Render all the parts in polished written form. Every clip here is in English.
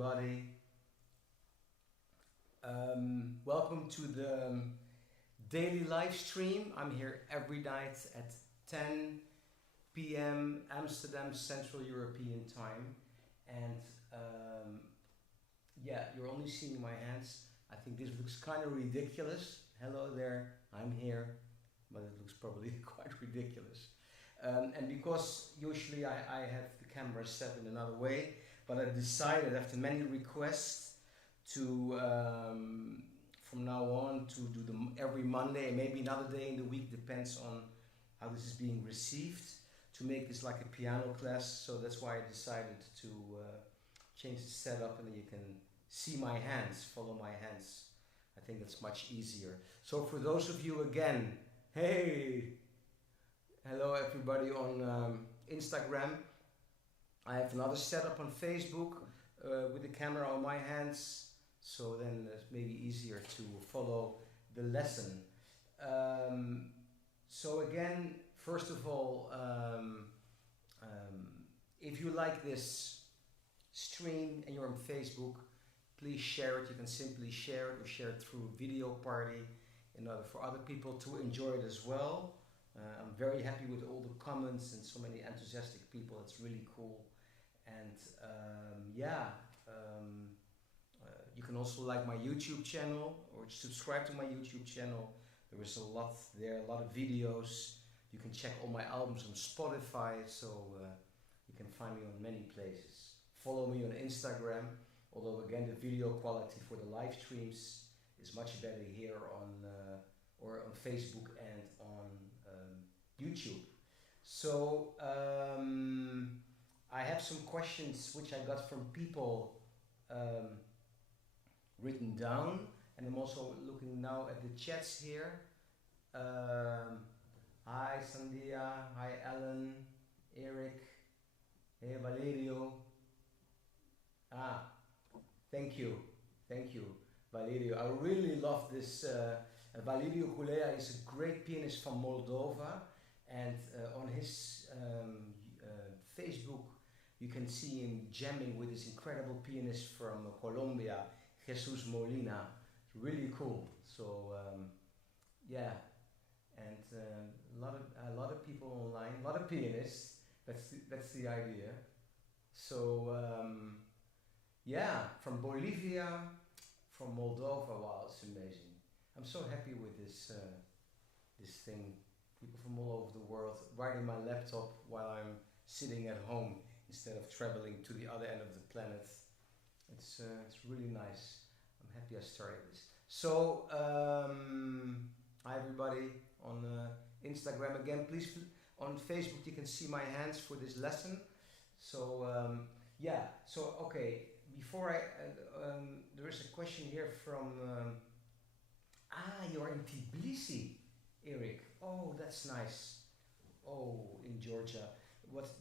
everybody. Welcome to the daily live stream. I'm here every night at 10 p.m. Amsterdam Central European Time. And yeah, you're only seeing my hands. I think this looks kind of ridiculous. Hello there, I'm here. But it looks probably quite ridiculous. And because usually I have the camera set in another way, but I decided after many requests to from now on to do them every Monday and maybe another day in the week, depends on how this is being received, to make this like a piano class. So that's why I decided to change the setup, and then you can see my hands, follow my hands. I think that's much easier. So for those of you again, hey, hello everybody on Instagram. I have another setup on Facebook with the camera on my hands, so then it's maybe easier to follow the lesson. So again, first of all, if you like this stream and you're on Facebook, please share it. You can simply share it or share it through a video party in order for other people to enjoy it as well. I'm very happy with all the comments and so many enthusiastic people. It's really cool. And you can also like my YouTube channel or subscribe to my YouTube channel. There is a lot there, a lot of videos. You can check all my albums on Spotify, so you can find me on many places. Follow me on Instagram, although again the video quality for the live streams is much better here on Facebook and on YouTube. So I have some questions which I got from people written down, and I'm also looking now at the chats here. Hi Sandia, hi Alan, Eric, hey Valerio. Thank you, Valerio. I really love this. Valerio Gulea is a great pianist from Moldova, and on his Facebook you can see him jamming with this incredible pianist from Colombia, Jesus Molina. It's really cool. So yeah, and a lot of people online, a lot of pianists. That's the idea. So yeah, from Bolivia, from Moldova. Wow, it's amazing. I'm so happy with this this thing. People from all over the world writing my laptop while I'm sitting at home instead of traveling to the other end of the planet. It's really nice. I'm happy I started this. So hi everybody on Instagram again. Please, on Facebook you can see my hands for this lesson. So yeah. So okay. Before I there is a question here from you're in Tbilisi, Eric. Oh, that's nice. Oh, in Georgia.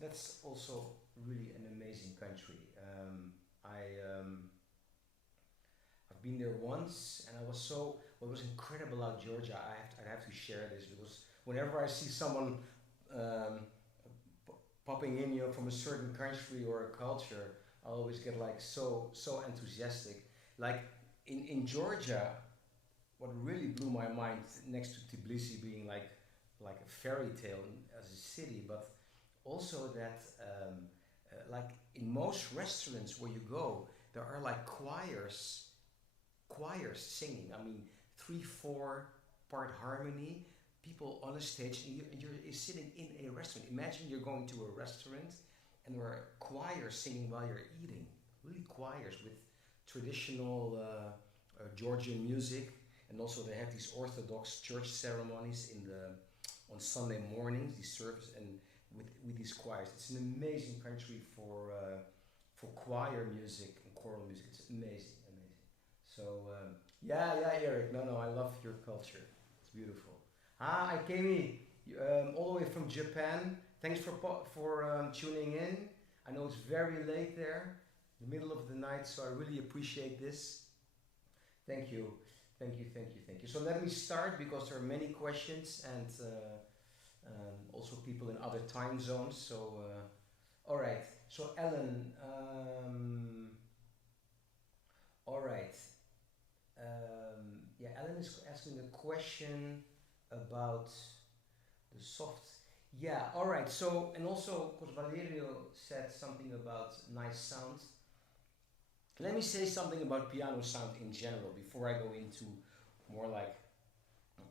That's also really an amazing country. I've been there once, and what was incredible about Georgia. I have to share this, because whenever I see someone popping in, from a certain country or a culture, I always get like so enthusiastic. Like in Georgia, what really blew my mind, next to Tbilisi being like a fairy tale as a city, but also that like in most restaurants where you go, there are like choirs singing. I mean, 3-4 part harmony, people on a stage, and you're sitting in a restaurant. Imagine you're going to a restaurant and there are choirs singing while you're eating. Really choirs with traditional Georgian music, and also they have these Orthodox church ceremonies on Sunday mornings, these services, and with these choirs. It's an amazing country for choir music and choral music. It's amazing. So yeah, Eric. No, I love your culture. It's beautiful. Hi, Kemi, all the way from Japan. Thanks for tuning in. I know it's very late there, in the middle of the night, so I really appreciate this. Thank you. So let me start, because there are many questions, and also people in other time zones. So all right. So Ellen, question about the soft. Yeah, all right. So, and also, because Valerio said something about nice sound. Let me say something about piano sound in general before I go into more like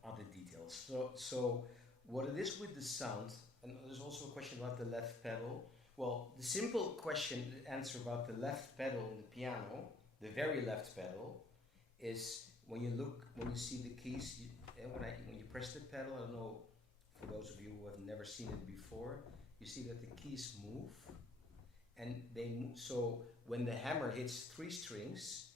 other details. So what it is with the sound, and there's also a question about the left pedal. Well, the simple question, the answer about the left pedal in the piano, the very left pedal, is when you look, when you see the keys, when you press the pedal, I don't know, for those of you who have never seen it before, you see that the keys move, and they move, so when the hammer hits 3 strings,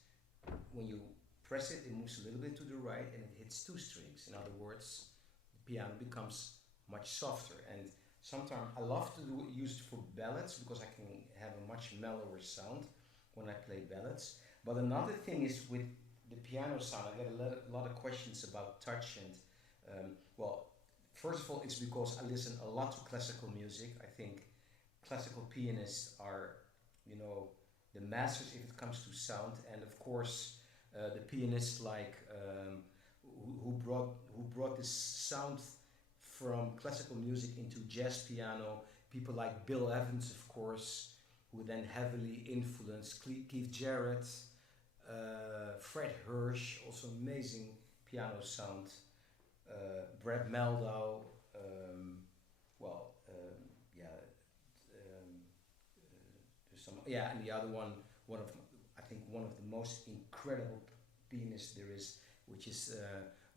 when you press it, it moves a little bit to the right and it hits 2 strings. In other words, the piano becomes much softer. And sometimes I love to use it for ballads because I can have a much mellower sound when I play ballads. But another thing is with the piano sound, I get a lot of questions about touch and well, first of all, it's because I listen a lot to classical music. I think classical pianists are, you know, the masters if it comes to sound, and of course, the pianists like who brought this sound from classical music into jazz piano. People like Bill Evans, of course, who then heavily influenced Keith Jarrett, Fred Hirsch, also amazing piano sound. Brad Meldau, yeah, there's some, yeah, and the other one of, I think one of the most incredible pianists there is, which is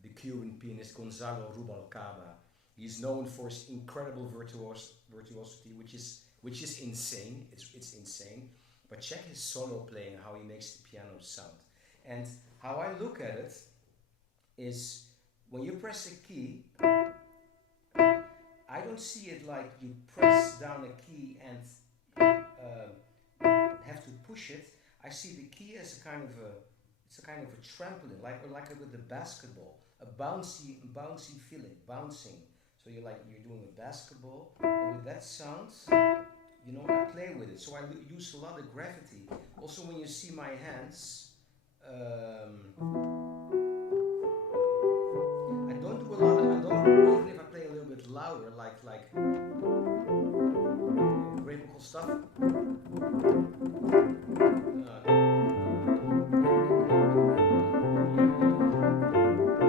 the Cuban pianist Gonzalo Rubalcaba. He's known for his incredible virtuosity, which is insane. It's insane. But check his solo playing, how he makes the piano sound. And how I look at it is, when you press a key, I don't see it like you press down a key and have to push it. I see the key as a kind of a trampoline, like with the basketball, a bouncy feeling, bouncing. So you're doing a basketball, and with that sound, you know, I play with it. So I use a lot of gravity. Also, when you see my hands, I don't do a lot of, even if I play a little bit louder, like rhythmical stuff.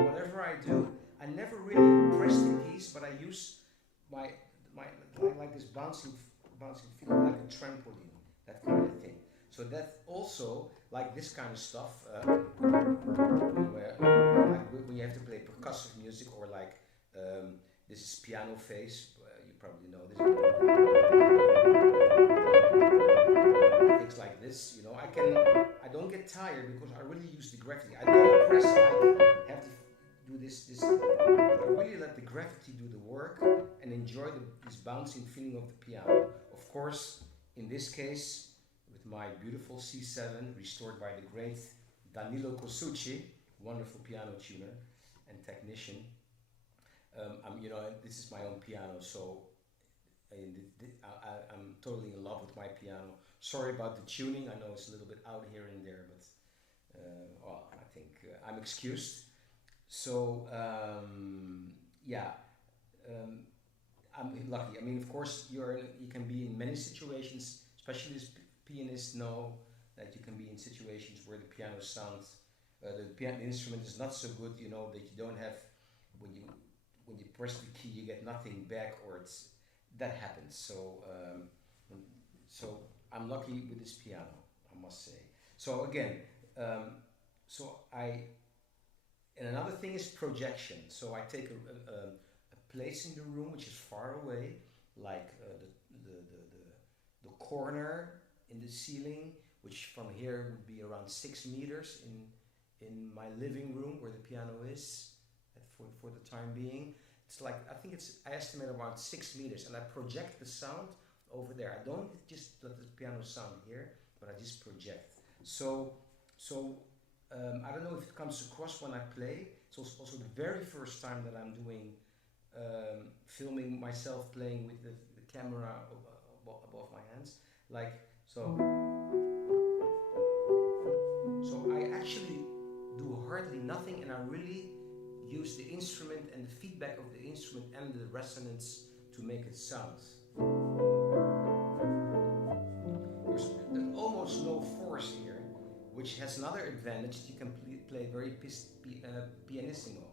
Whatever I do, I never really press the keys, but I use my like this bouncing feeling, like a trampoline, that kind of thing. So that also, like this kind of stuff, where like when you have to play percussive music, or like this is piano phase, you probably know this. Things like this, you know, I don't get tired because I really use the gravity. I don't press like have to do this. I really let the gravity do the work and enjoy this bouncing feeling of the piano. Of course, in this case, with my beautiful C7 restored by the great Danilo Cosucci, wonderful piano tuner and technician. You know, this is my own piano, so I'm totally in love with my piano. Sorry about the tuning. I know it's a little bit out here and there, but well, I think I'm excused. So yeah, I'm lucky. I mean, of course, you can be in many situations, especially as pianists know that you can be in situations where the piano sounds, the piano instrument is not so good. You know that you don't have, when you press the key, you get nothing back, or that happens. So I'm lucky with this piano, I must say. So again, and another thing is projection. So I take a place in the room which is far away, like the corner in the ceiling, which from here would be around 6 meters in my living room where the piano is for the time being. It's like, I estimate about 6 meters, and I project the sound over there. I don't just let the piano sound here, but I just project. So I don't know if it comes across when I play. It's also the very first time that I'm doing filming myself playing with the camera above my hands, like so. So I actually do hardly nothing, and I really use the instrument and the feedback of the instrument and the resonance to make it sound. There's almost no force here, which has another advantage. You can play very pianissimo.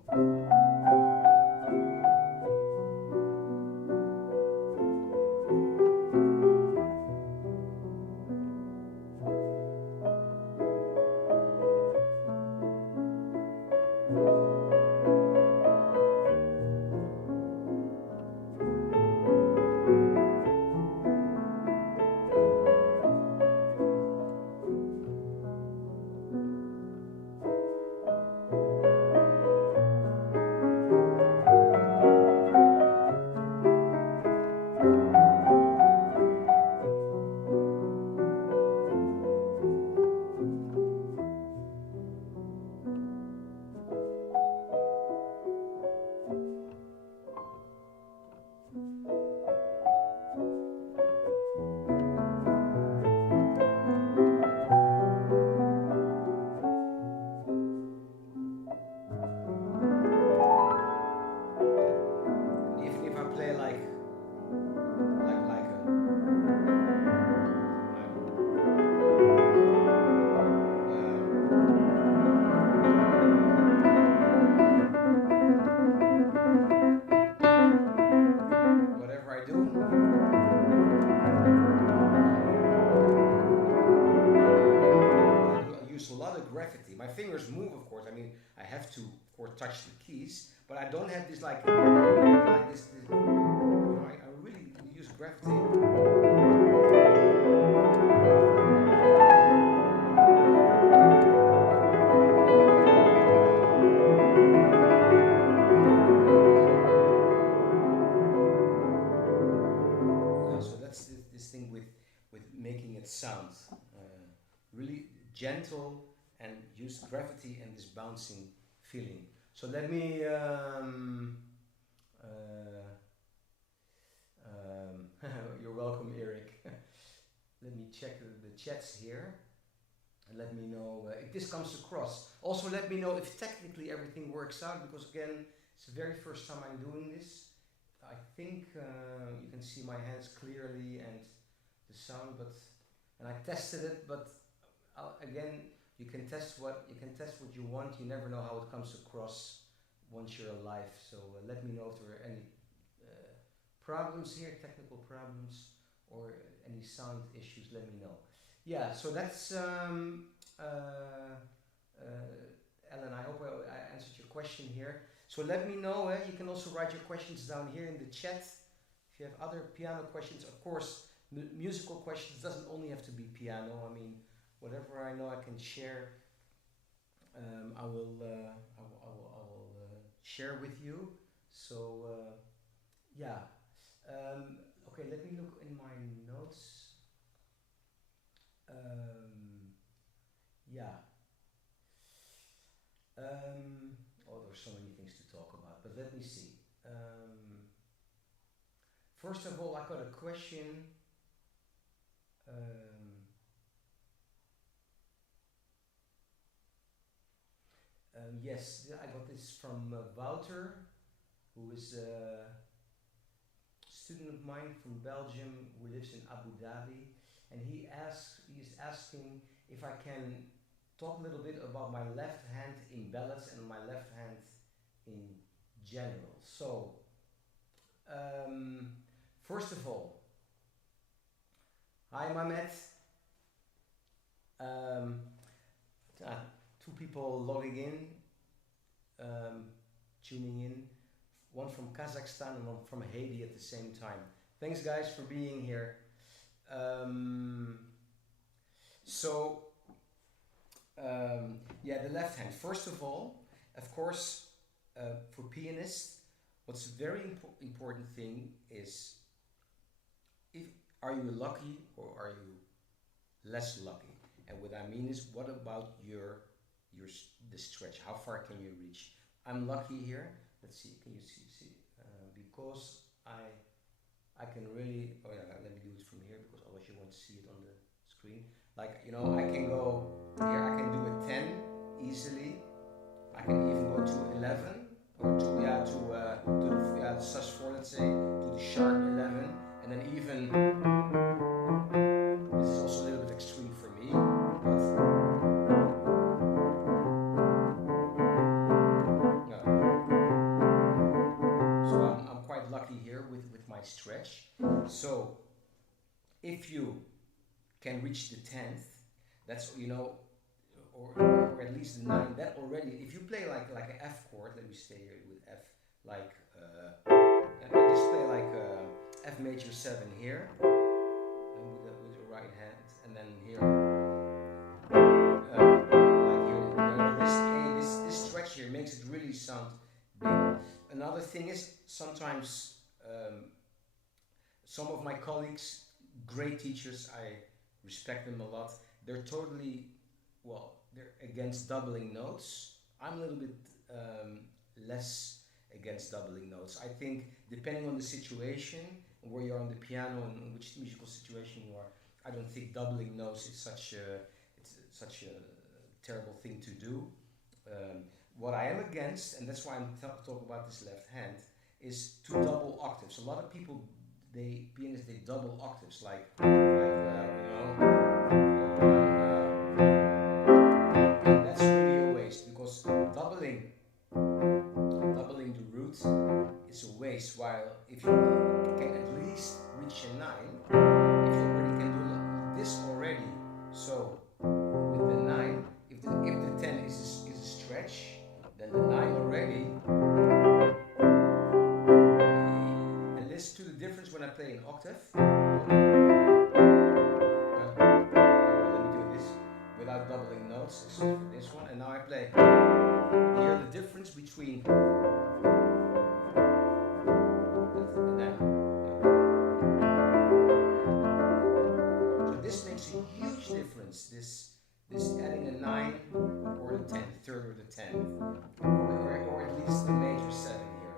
Touch the keys, but I don't have this like this you know, I really use gravity. So that's this thing with making it sound really gentle and use gravity and this bouncing feeling. So let me you're welcome, Eric. Let me check the chats here and let me know if this comes across. Also let me know if technically everything works out, because again, it's the very first time I'm doing this. I think you can see my hands clearly and the sound, and I tested it, but again, you can test what you want. You never know how it comes across once you're live. So let me know if there are any problems here, technical problems, or any sound issues. Let me know. Yeah. So that's Ellen. I hope I answered your question here. So let me know. You can also write your questions down here in the chat. If you have other piano questions, of course, musical questions doesn't only have to be piano. I mean, whatever I know I can share, I will share with you. So yeah. Okay, let me look in my notes. Yeah. Oh, there's so many things to talk about, but let me see. First of all, I got a question. Yes, I got this from Wouter, who is a student of mine from Belgium who lives in Abu Dhabi, and he is asking if I can talk a little bit about my left hand in ballads and my left hand in general. So, first of all, hi Mehmet. Two people logging in, tuning in, one from Kazakhstan and one from Haiti at the same time. Thanks guys for being here. Yeah, the left hand. First of all, of course, for pianists, what's a very important thing is, are you lucky or are you less lucky? And what I mean is, what about the stretch? How far can you reach? I'm lucky here. Let's see. Can you see? Because I can really. Oh yeah. Let me do it from here, because otherwise you won't see it on the screen. Like, you know, I can go here. I can do a 10 easily. I can even go to 11. So if you can reach the 10th, that's, you know, or at least the 9th, that already, if you play like an F chord, let me stay here with F, like, and I just play like F major 7 here, and with the right hand, and then here, like here, you know, this stretch here makes it really sound bigger. Another thing is, sometimes some of my colleagues, great teachers, I respect them a lot, they're totally, well, they're against doubling notes. I'm a little bit less against doubling notes. I think depending on the situation, where you're on the piano and which musical situation you are, I don't think doubling notes is such a terrible thing to do. What I am against, and that's why I'm talking about this left hand, is to double octaves. A lot of people, pianists, they double octaves, like you know. That's really a waste, because doubling the root is a waste. While if you can at least reach a 9, if you already can do this already, so with the 9, if the 10 is a stretch, then the 9 already. And listen to the difference when I play an octave. Without doubling notes, except for this one, and now I play. Hear the difference between that and that. So this makes a huge difference. This adding a 9 or the 10, the 3rd or the 10th, or at least the major 7 here.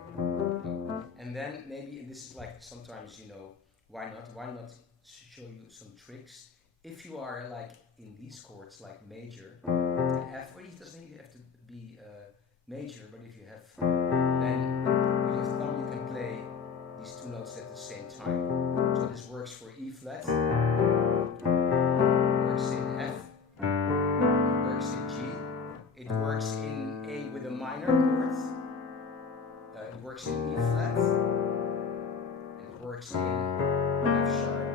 And then maybe, and this is like sometimes, you know, why not show you some tricks. If you are like in these chords, like major, F, or it doesn't even have to be major, but if you have, then with your thumb you can play these 2 notes at the same time. So this works for E flat, works in F, it works in G, it works in A with a minor chord, it works in E flat, it works in F sharp.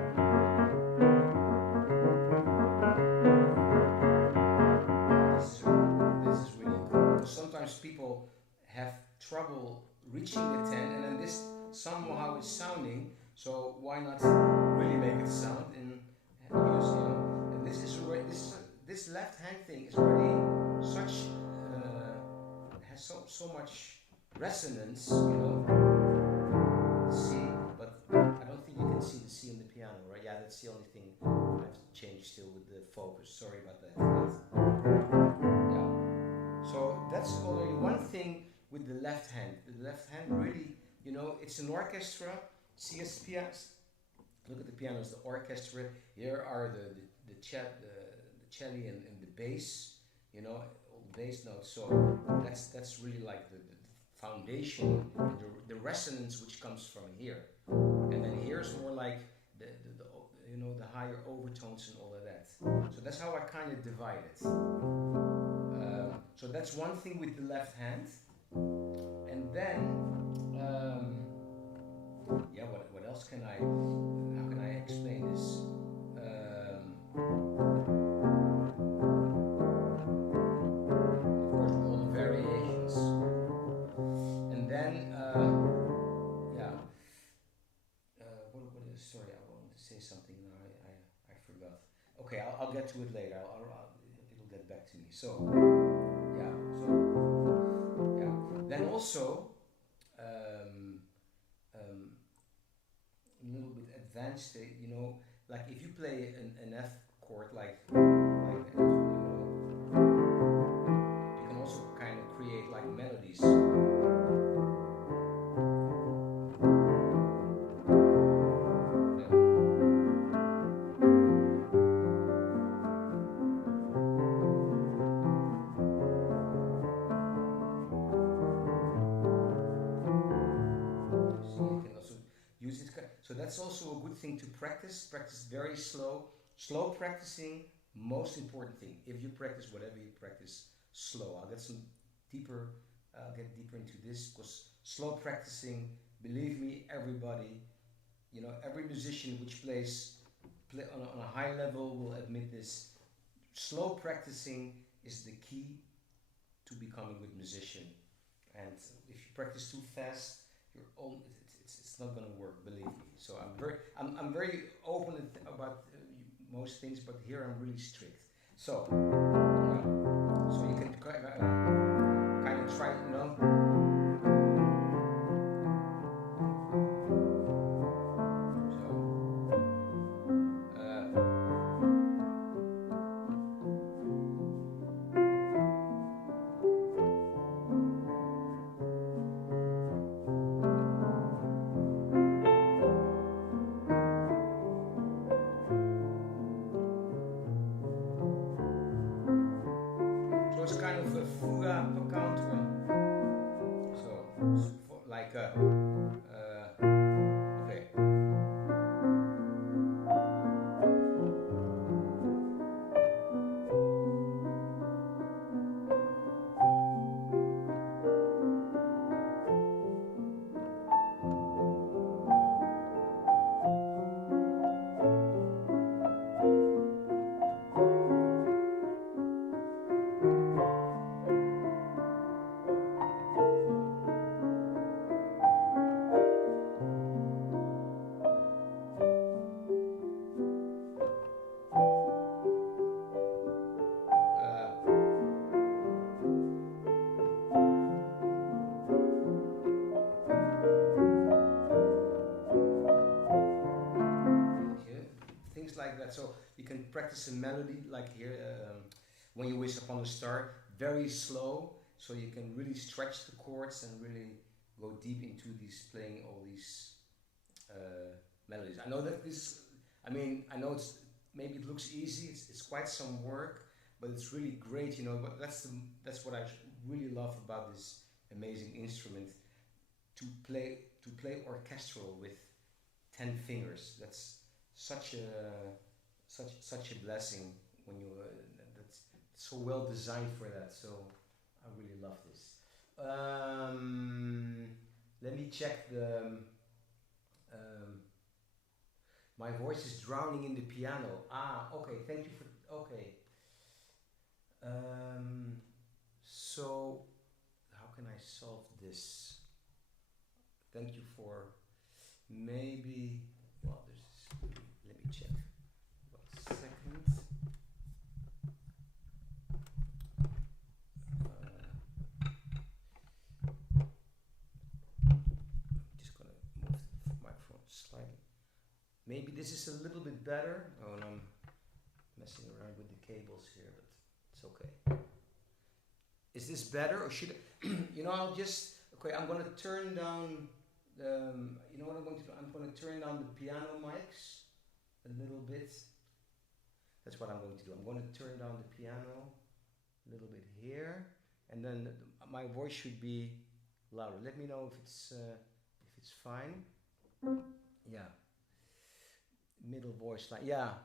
Sometimes people have trouble reaching the 10, and then this somehow is sounding, so why not really make it sound and use, you know, and this left hand thing is already such, has so much resonance, you know, C, but I don't think you can see the C on the piano, right? Yeah, that's the only thing I have to change still with the focus, sorry about that. So that's only one thing with the left hand. The left hand really, you know, it's an orchestra. See as pianist. Look at the piano as the orchestra. Here are the cello and the bass, you know, all the bass notes. So that's really like the foundation, and the resonance which comes from here. And then here's more like the you know, the higher overtones and all of that. So that's how I kind of divide it. So that's one thing with the left hand. And then, yeah, what else can how can I explain this? Of course, with all the variations. And then, yeah, what is, sorry, I wanted to say something now, I forgot. Okay, I'll get to it later, it'll get back to me. So, then also, a little bit advanced, you know, like if you play an F chord, like you know, you can also kind of create like melodies. So that's also a good thing to practice. Practice very slow. Slow practicing, most important thing. If you practice whatever you practice, slow. I'll get deeper into this, because slow practicing, believe me, everybody every musician which plays on a high level will admit this. Slow practicing is the key to becoming a good musician. And if you practice too fast, it's not going to work. Believe me. So I'm very open about most things, but here I'm really strict. So so you can kind of try, So it's kind of a fuga per counter. So like okay. Things like that. So you can practice a melody like here, when you wish upon a star, very slow, so you can really stretch the chords and really go deep into these playing all these melodies. I know that I know maybe it looks easy. It's quite some work, but it's really great. But that's what I really love about this amazing instrument. To play orchestral with 10 fingers. That's such a blessing when you that's so well designed for that. So I really love this. Let me check the. My voice is drowning in the piano. Okay. Thank you for. Okay. So how can I solve this? Thank you for maybe. Well, let me check. 1 second. I'm just gonna move the microphone slightly. Maybe this is a little bit better. Oh, and I'm messing around with the cables here, but it's okay. Is this better, or should I, I'll just, okay, I'm gonna turn down what I'm going to do? I'm going to turn down the piano mics a little bit. That's what I'm going to do. I'm going to turn down the piano a little bit here, and then my voice should be louder. Let me know if it's fine. Yeah. Middle voice line. Yeah.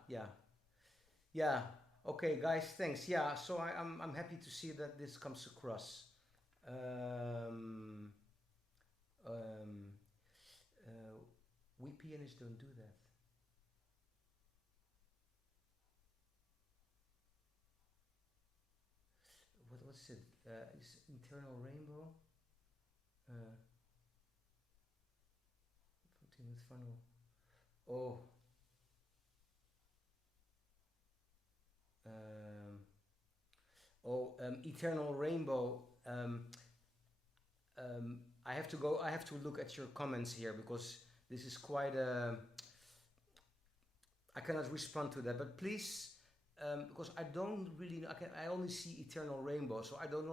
Okay, guys. Thanks. Yeah. So I'm happy to see that this comes across. We pianists don't do that. What's it? Is internal rainbow? Something with funnel. Oh. Eternal rainbow. I have to look at your comments here, because this is quite I cannot respond to that, but please, because I don't really know, I only see Eternal Rainbow, so I don't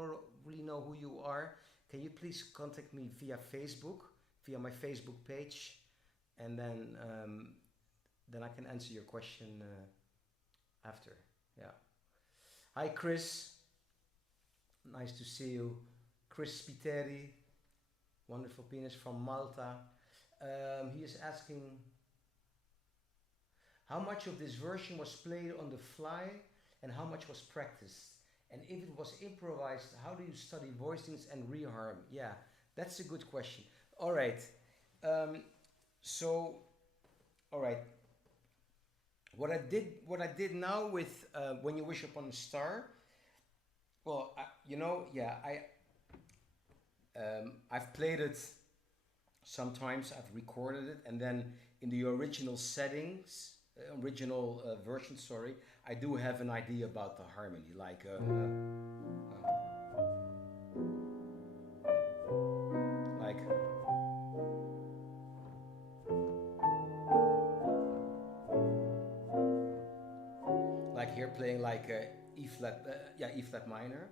really know who you are. Can you please contact me via Facebook, via my Facebook page, and then I can answer your question after. Yeah. Hi, Chris. Nice to see you. Chris Spiteri, wonderful pianist from Malta. He is asking, how much of this version was played on the fly and how much was practiced? And if it was improvised, how do you study voicings and reharm? Yeah, that's a good question. All right. So all right. What I did now with When You Wish Upon a Star. Well, I've played it sometimes. I've recorded it, and then in the original settings, version. Sorry, I do have an idea about the harmony, like. Like here playing like a E flat, E flat minor.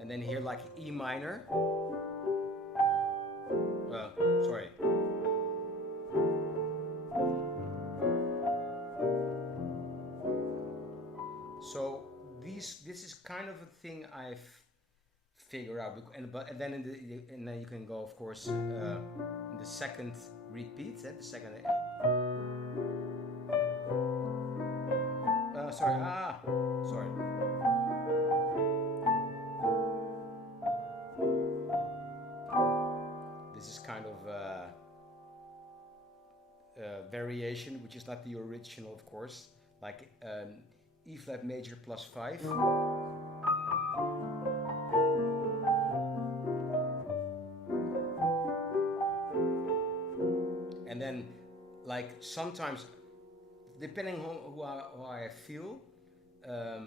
And then here like E minor. Sorry. So this is kind of a thing I've figured out, and then and then you can go, of course, in the second repeat, the second. Sorry. This is kind of variation, which is not the original, of course, like E flat major plus 5. And then, like, sometimes, depending on how I feel, I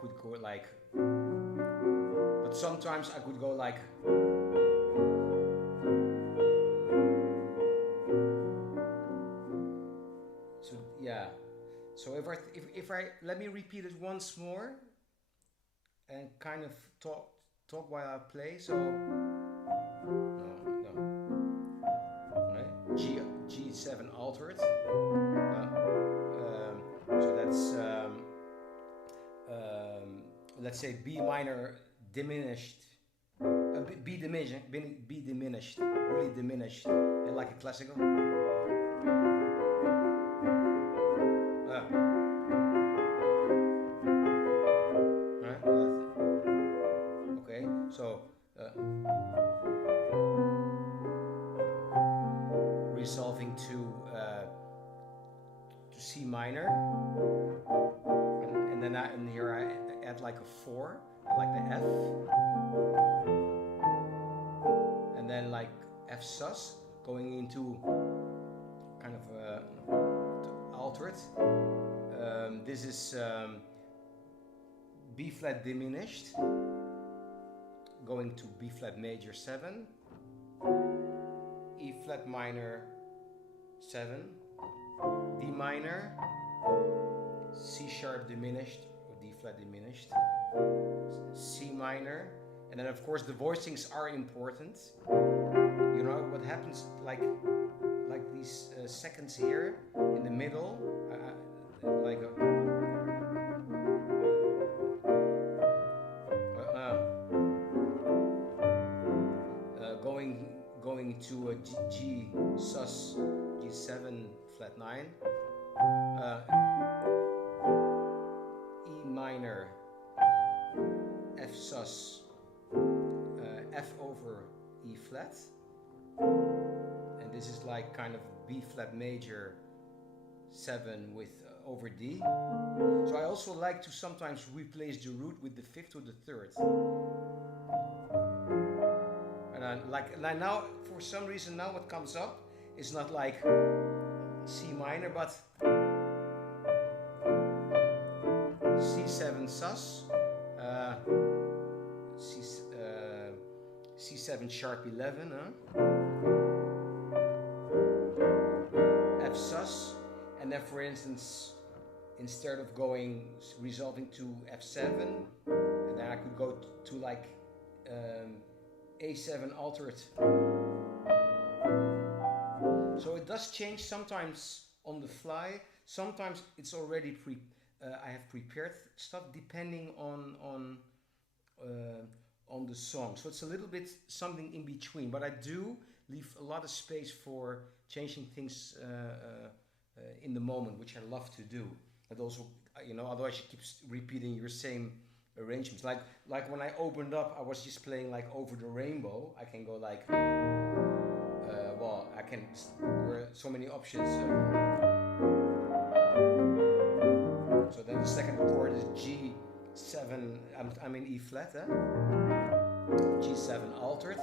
could go like, but sometimes I could go like, so yeah. So if I let me repeat it once more, and kind of talk while I play. So G7 altered. So that's let's say B minor diminished, B diminished, really diminished, and like a classical. Right. Okay. So. Resolving to C minor, and then here I add like a 4, like the F, and then like F sus, going into kind of altered. This is B flat diminished, going to B flat major 7, E flat minor 7, D minor, C sharp diminished, or D flat diminished, C minor, and then of course the voicings are important. You know what happens, like these seconds here in the middle, like a, going to a G sus, G7 flat 9, E minor, F sus, F over E flat, and this is like kind of B flat major 7 with over D. So I also like to sometimes replace the root with the 5th or the 3rd. Like now, for some reason, now what comes up is not like C minor, but C7 sus, C7 sharp 11, F sus, and then for instance, instead of resolving to F7, and then I could go to like A7 altered. So it does change sometimes on the fly. Sometimes it's already I have prepared stuff depending on the song. So it's a little bit something in between. But I do leave a lot of space for changing things in the moment, which I love to do. But also, otherwise you keep repeating your same arrangements. Like when I opened up, I was just playing like Over the Rainbow. I can go like, well, I can. There are so many options. So then the second chord is G7. I'm in E flat, G7 altered.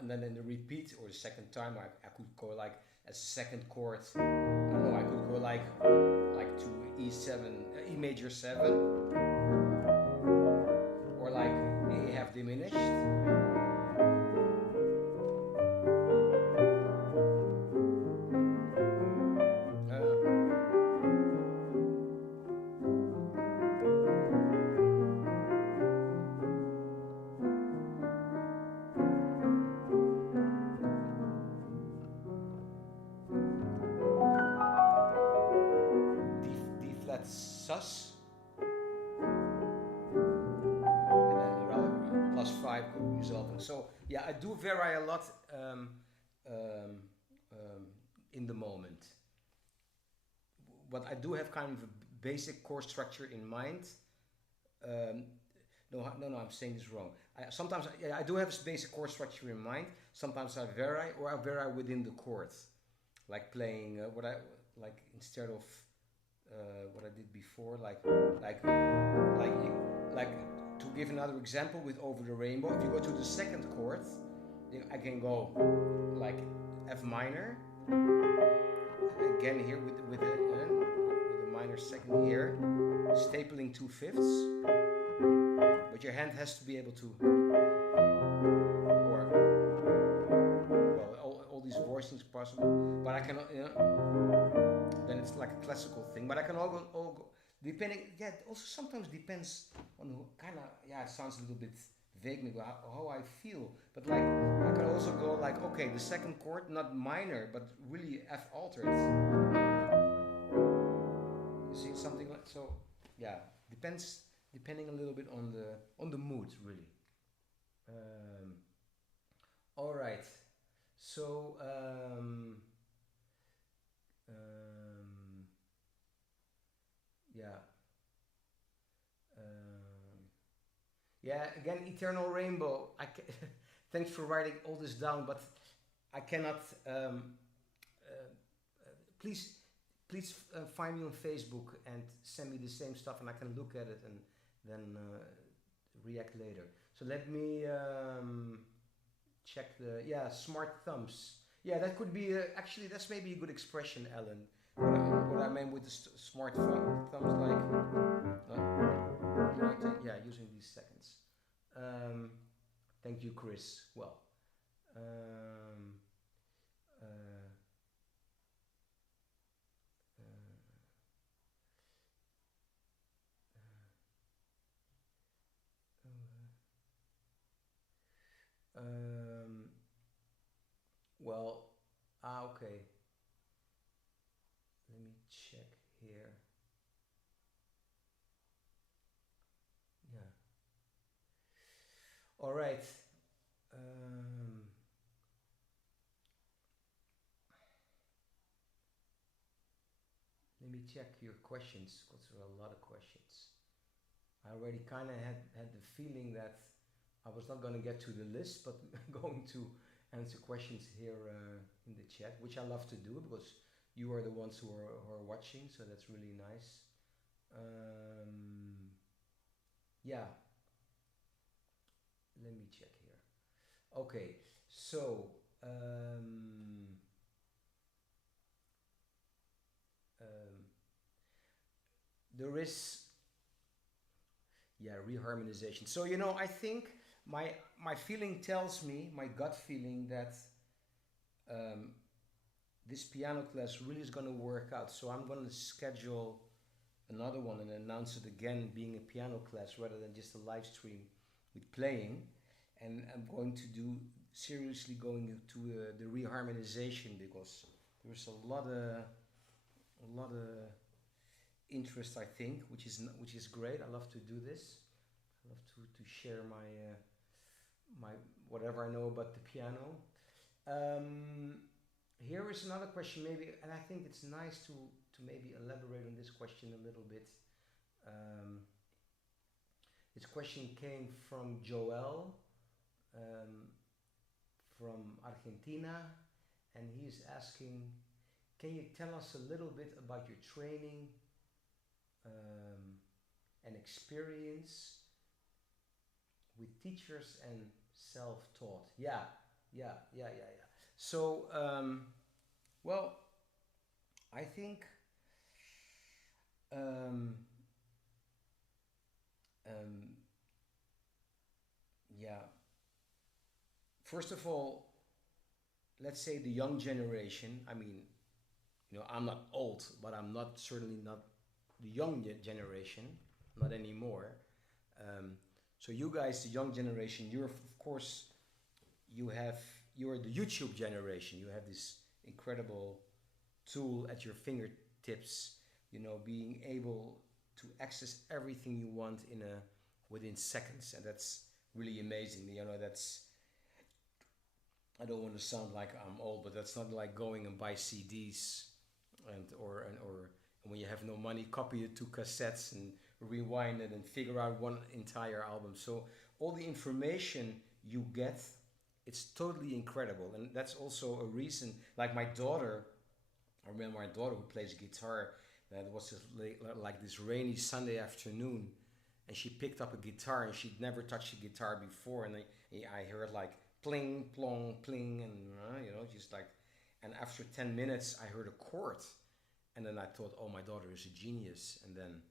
And then in the repeat or the second time, I could go like as a second chord. I don't know. I could go like to E7, E major 7, or like A half diminished. Sus, and then +5 resulting. So yeah, I do vary a lot in the moment. But I do have kind of a basic chord structure in mind. No, I'm saying this wrong. Sometimes I do have a basic chord structure in mind. Sometimes I vary, or I vary within the chords, like playing like instead of what I did before, like to give another example with Over the Rainbow. If you go to the second chord, I can go like F minor again here with the minor second here, stapling 2/5, but your hand has to be able to, or well, all these voicings possible, but I cannot, then it's like a classical thing, but I can all go depending, also sometimes depends on who, kind of, it sounds a little bit vague maybe how I feel, but like I can also go like, okay, the second chord, not minor, but really F altered. You see, something like, so depending a little bit on the mood, really. All right, so again, Eternal Rainbow. Thanks for writing all this down, but I cannot. Please find me on Facebook and send me the same stuff, and I can look at it and then react later. So let me check the smart thumbs. Yeah, that could be actually that's maybe a good expression, Alan. What I meant with the smart thumbs, like using these seconds. Thank you, Chris. Well, okay. Let me check here. Yeah. All right. Let me check your questions, because there are a lot of questions. I already kind of had the feeling that I was not going to get to the list, but going to answer questions here in the chat, which I love to do because you are the ones who are watching, so that's really nice. Let me check here. Okay, so there is reharmonization. So I think my feeling tells me, my gut feeling, that this piano class really is going to work out. So I'm going to schedule another one and announce it again, being a piano class rather than just a live stream with playing. And I'm going to do seriously going into the reharmonization, because there's a lot of interest, I think, which is great. I love to do this. I love to share my whatever I know about the piano. Um, Here is another question, maybe, and I think it's nice to maybe elaborate on this question a little bit. Um, this question came from Joel um, from Argentina, and he's asking, can you tell us a little bit about your training and experience with teachers and self-taught? Yeah. So, well, I think um, um, yeah. First of all, let's say the young generation. I mean, I'm not old, but I'm not certainly not the young generation, not anymore. Um, so you guys, the young generation, you're of course you're the YouTube generation. You have this incredible tool at your fingertips. Being able to access everything you want within seconds, and that's really amazing. That's I don't want to sound like I'm old, but that's not like going and buy CDs or when you have no money, copy it to cassettes and rewind it and figure out one entire album. So all the information you get, it's totally incredible, and that's also a reason. Like my daughter, I remember my daughter who plays guitar. That was like this rainy Sunday afternoon, and she picked up a guitar, and she'd never touched a guitar before, and I heard like pling, plong, pling, and just like, and after 10 minutes I heard a chord, and then I thought, oh, my daughter is a genius, and then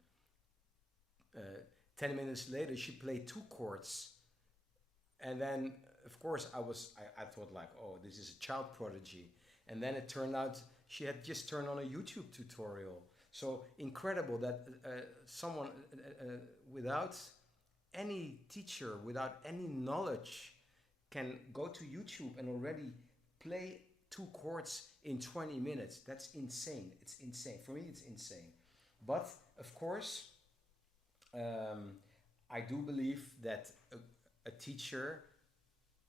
10 minutes later she played two chords, and then of course I thought like, oh, this is a child prodigy, and then it turned out she had just turned on a YouTube tutorial. So incredible that someone without any teacher, without any knowledge, can go to YouTube and already play two chords in 20 minutes. That's insane. It's insane. For me, it's insane. But of course, I do believe that a teacher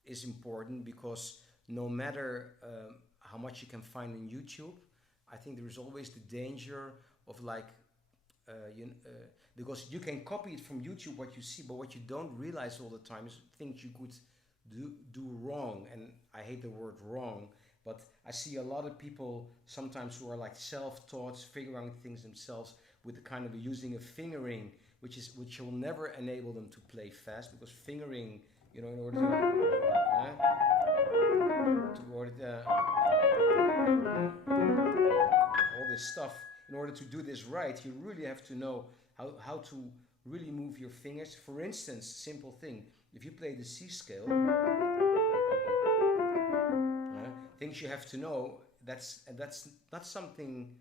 is important, because no matter how much you can find in YouTube, I think there is always the danger of like, because you can copy it from YouTube what you see, but what you don't realize all the time is things you could do wrong. And I hate the word wrong, but I see a lot of people sometimes who are like self-taught, figuring things themselves with the kind of using a fingering, which will never enable them to play fast, because fingering, in order to all this stuff, in order to do this right, you really have to know how to really move your fingers. For instance, simple thing, if you play the C scale, things you have to know, that's not something,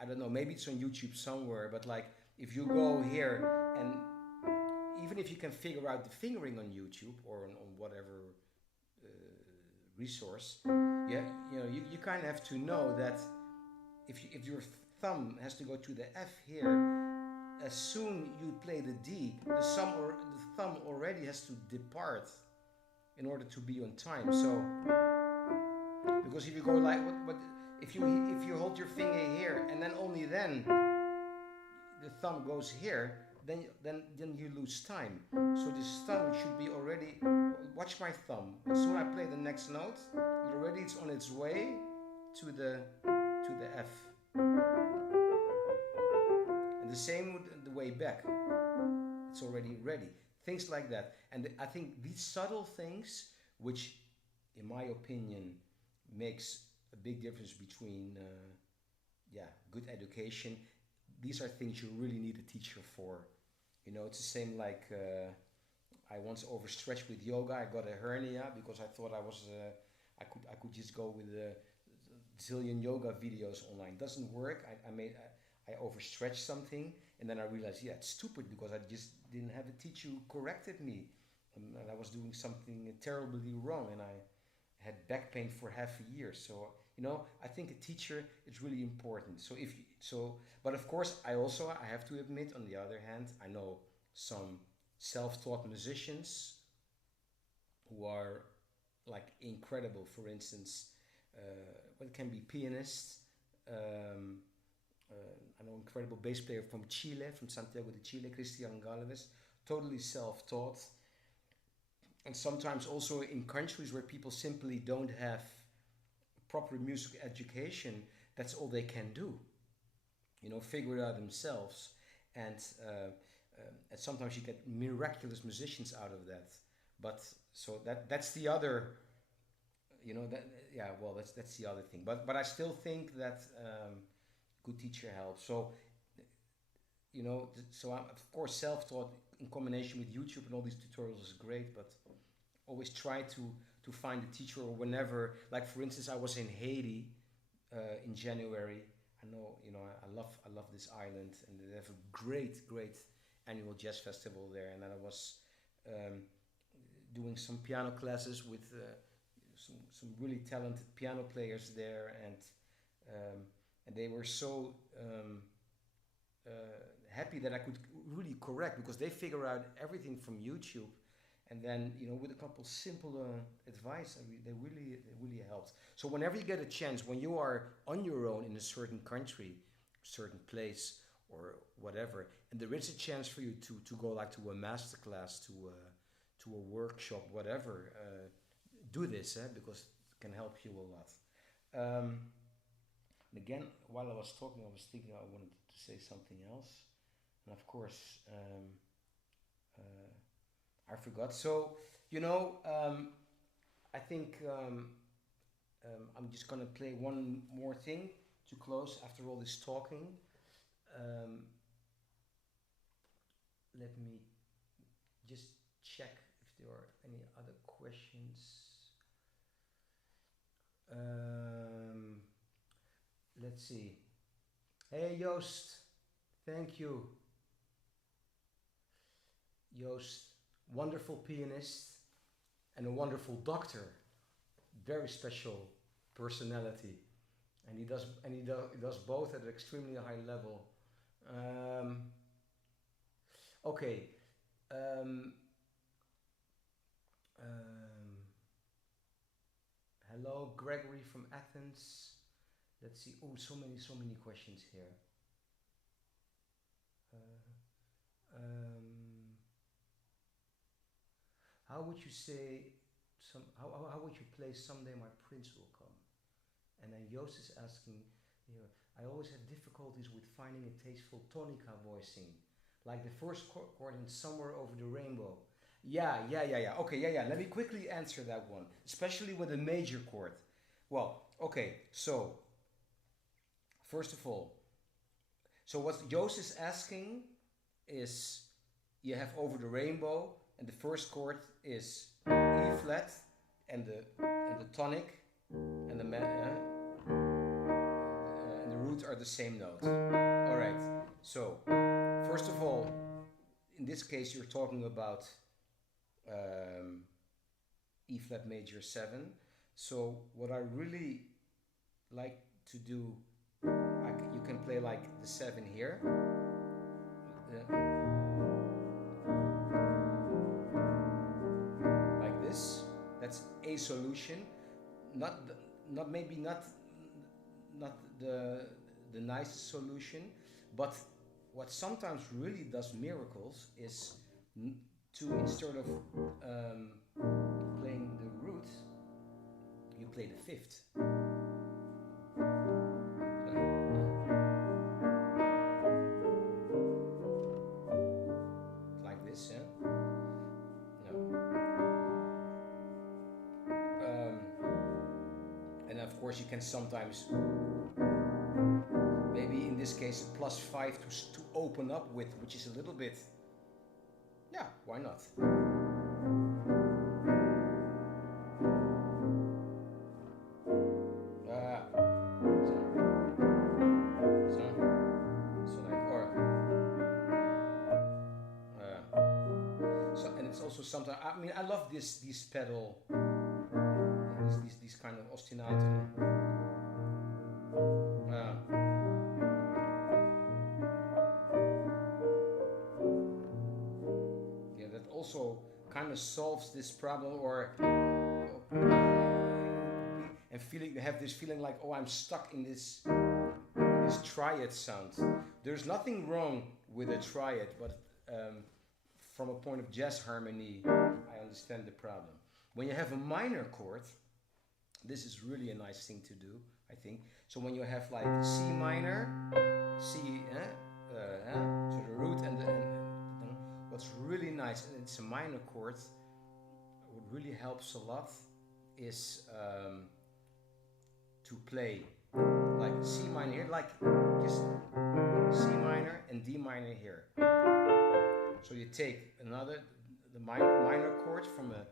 I don't know, maybe it's on YouTube somewhere, but like if you go here, and even if you can figure out the fingering on YouTube or on whatever resource, you kind of have to know that if your thumb has to go to the F here, as soon you play the D, the thumb already has to depart in order to be on time. So, because if you go like, if you hold your finger here and then only then the thumb goes here, then you lose time. So this thumb should be already. Watch my thumb. As soon as I play the next note, it's on its way to the F. And the same with the way back. It's already ready. Things like that. And I think these subtle things, which, in my opinion, makes a big difference between, good education. These are things you really need a teacher for. It's the same like I once overstretched with yoga. I got a hernia because I thought I could just go with a zillion yoga videos online. Doesn't work. I overstretched something, and then I realized, it's stupid, because I just didn't have a teacher who corrected me, and I was doing something terribly wrong, and I had back pain for half a year. So I think a teacher is really important. But of course, I have to admit, on the other hand, I know some self-taught musicians who are like incredible. For instance, it can be pianists. I know incredible bass player from Chile, from Santiago de Chile, Cristian Galvez, totally self-taught. And sometimes also in countries where people simply don't have proper music education, that's all they can do. Figure it out themselves. And sometimes you get miraculous musicians out of that. But so that's the other, that's the other thing. But I still think that good teacher helps. So so I'm of course self-taught in combination with YouTube and all these tutorials is great, but always try to find a teacher. Or whenever, like for instance, I was in Haiti in January. I love this island, and they have a great annual jazz festival there. And then I was doing some piano classes with some really talented piano players there, and they were so happy that I could really correct, because they figure out everything from YouTube, and then with a couple simple advice, they really helped. So whenever you get a chance, when you are on your own in a certain country, certain place, or whatever, and there is a chance for you to go like to a master class, to a workshop, whatever, do this, because it can help you a lot. And again, while I was talking, I was thinking I wanted to say something else, and of course I forgot. So I think I'm just gonna play one more thing to close after all this talking. Let me just check if there are any other questions. Let's see. Hey Joost, thank you. Joost, wonderful pianist and a wonderful doctor. Very special personality, and he does both at an extremely high level. Okay. Hello, Gregory from Athens. Let's see. Oh, so many questions here. How would you say how would you play Someday My Prince Will Come? And then Joost is asking here, I always have difficulties with finding a tasteful tonica voicing, like the first chord in Somewhere Over the Rainbow. Yeah. Okay, yeah. Let me quickly answer that one, especially with a major chord. Well, okay, so first of all, so what Joost is asking is, you have Over the Rainbow, and the first chord is E flat, and the tonic, and the root are the same note. All right. So first of all, in this case, you're talking about E flat major 7. So what I really like to do, you can play like the 7 here. Like this. That's a solution. Not the nicest solution, but what sometimes really does miracles is to, instead of playing the root, you play the 5th. Like this, yeah? No. And of course you can sometimes, maybe in this case, a +5 to open up with, which is a little bit, yeah, why not? Sometimes, I mean, I love these pedal, these kind of ostinato. Yeah, kind of solves this problem, or and feeling have this feeling like, oh, I'm stuck in this triad sound. There's nothing wrong with a triad, but from a point of jazz harmony, I understand the problem. When you have a minor chord, this is really a nice thing to do, I think. So when you have like C minor, C, so the root and what's really nice, and it's a minor chord, what really helps a lot is to play like C minor here, like just C minor and D minor here. So you take the minor chord from a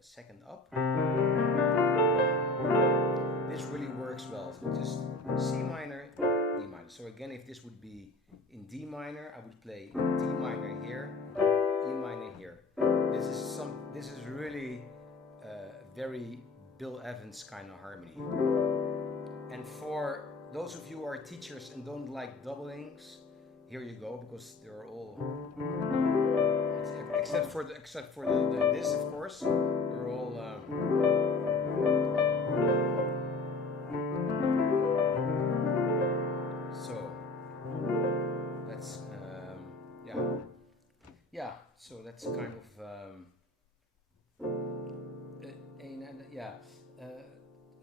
second up. This really works well. So just C minor, D minor. So again, if this would be in D minor, I would play D minor here, E minor here. This is really very Bill Evans kind of harmony. And for those of you who are teachers and don't like doublings, here you go, because they're all except for this, of course, they're all so that's so that's kind of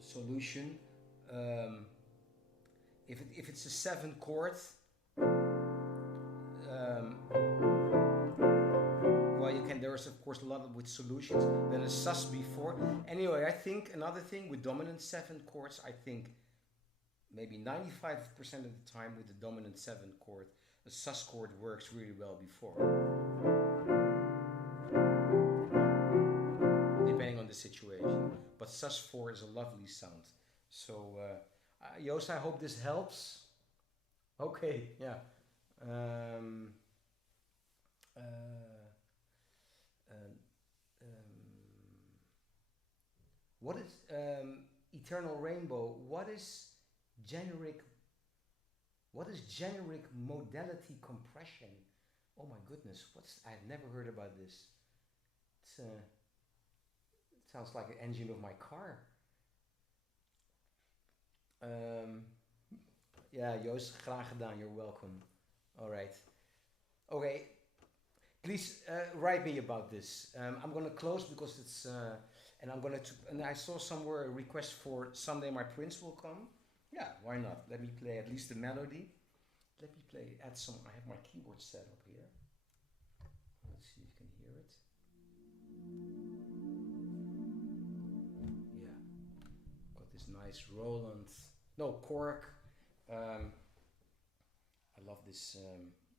solution. If it's a 7 chord, well, you can. There's of course a lot with solutions. Then a sus before. Anyway, I think another thing with dominant 7 chords, I think maybe 95% of the time with the dominant 7 chord, a sus chord works really well before, depending on the situation. But sus4 is a lovely sound. So, Joost, I hope this helps. Okay, yeah. What is Eternal Rainbow? What is generic modality compression? Oh my goodness, I've never heard about this. It sounds like an engine of my car. Yeah, Joost, graag gedaan. You're welcome. All right. Okay. Please write me about this. I'm gonna close because it's and I'm gonna and I saw somewhere a request for Someday My Prince Will Come. Yeah, why not? Let me play at least the melody. Let me add some. I have my keyboard set up here. Let's see if you can hear it. Yeah, got this nice Roland. No, Korg. I love this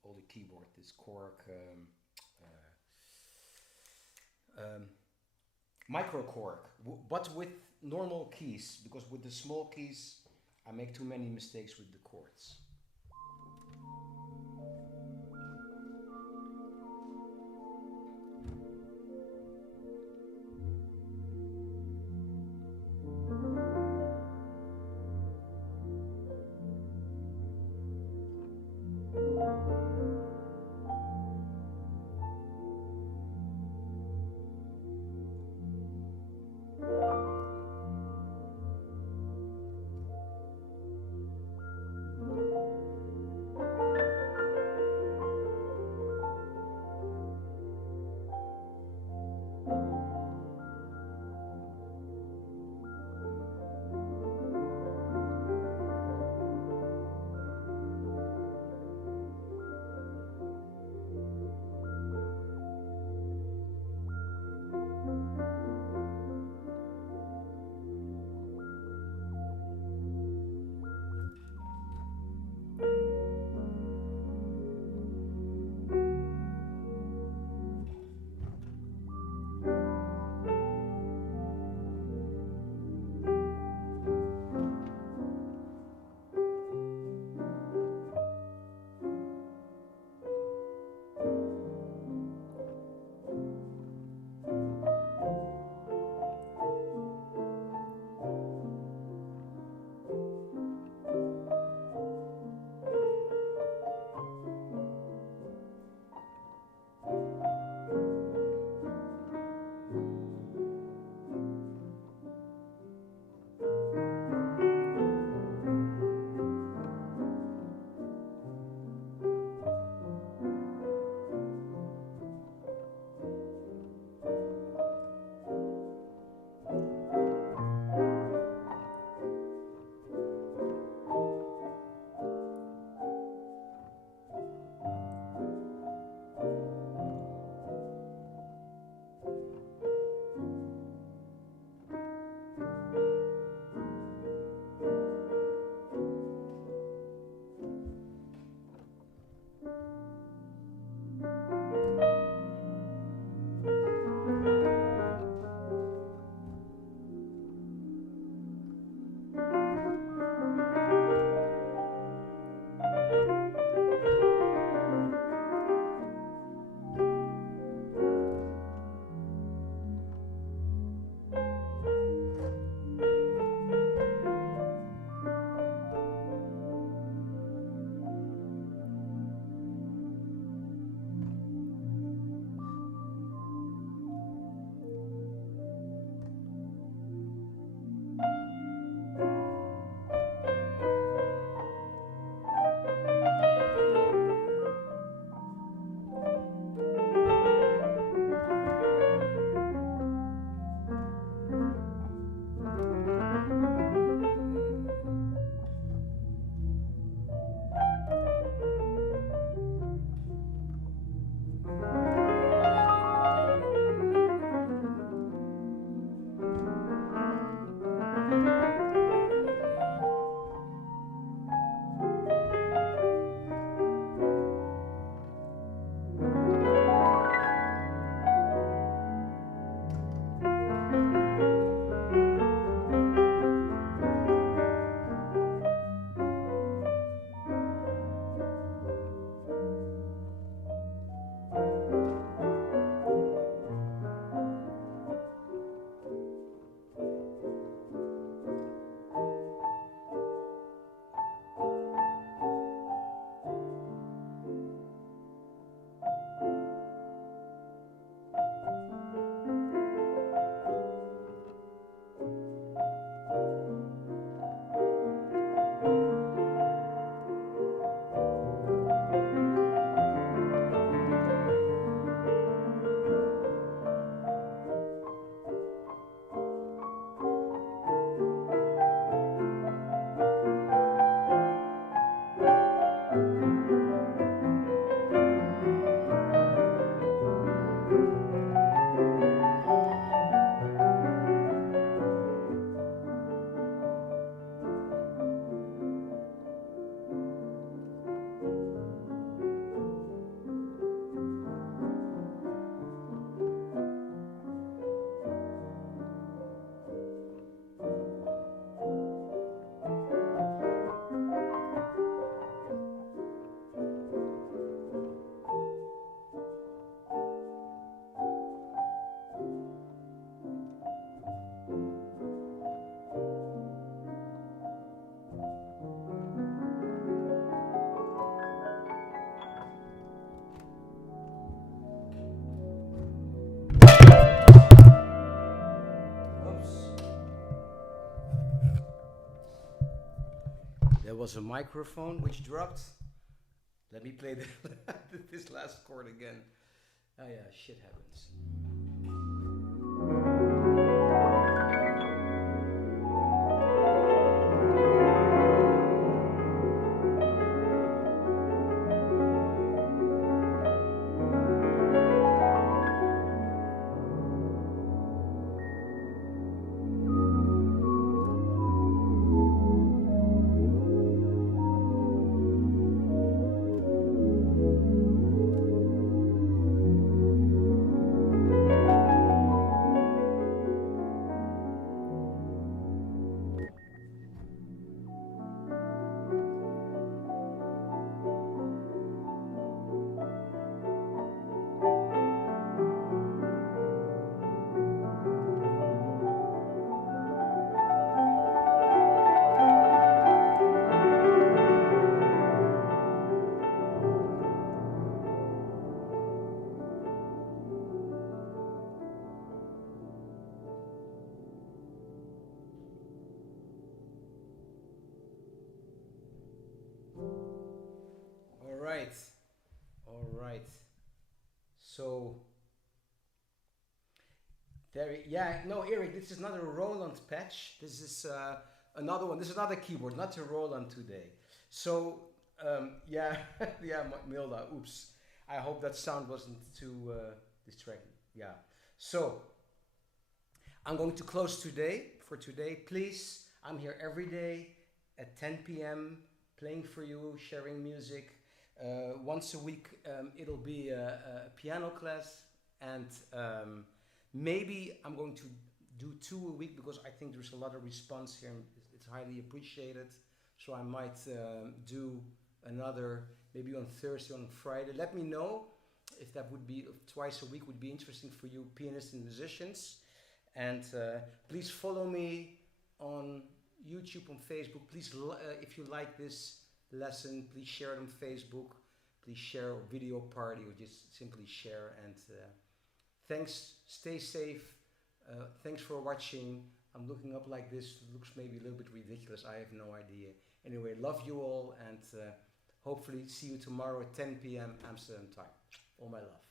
older keyboard, this Korg micro Korg, but with normal keys, because with the small keys I make too many mistakes with the chords. was a microphone which dropped. Let me play this last chord again. Oh yeah, shit happens. All right. So there, yeah, no, Eric, this is not a Roland patch. This is another one. This is another keyboard, not a Roland today. So yeah, yeah, Milda. Oops. I hope that sound wasn't too distracting. Yeah. So I'm going to close today. For today, please. I'm here every day at 10 p.m. playing for you, sharing music. Once a week, it'll be a piano class, and maybe I'm going to do 2 a week because I think there's a lot of response here and it's highly appreciated. So I might do another maybe on Thursday, on Friday. Let me know if that would be twice a week would be interesting for you pianists and musicians. And please follow me on YouTube, on Facebook. Please, if you like this lesson, please share it on Facebook. Please share a video party or just simply share. And thanks. Stay safe. Thanks for watching. I'm looking up like this. It looks maybe a little bit ridiculous. I have no idea. Anyway, love you all, and hopefully see you tomorrow at 10 p.m. Amsterdam time. All my love.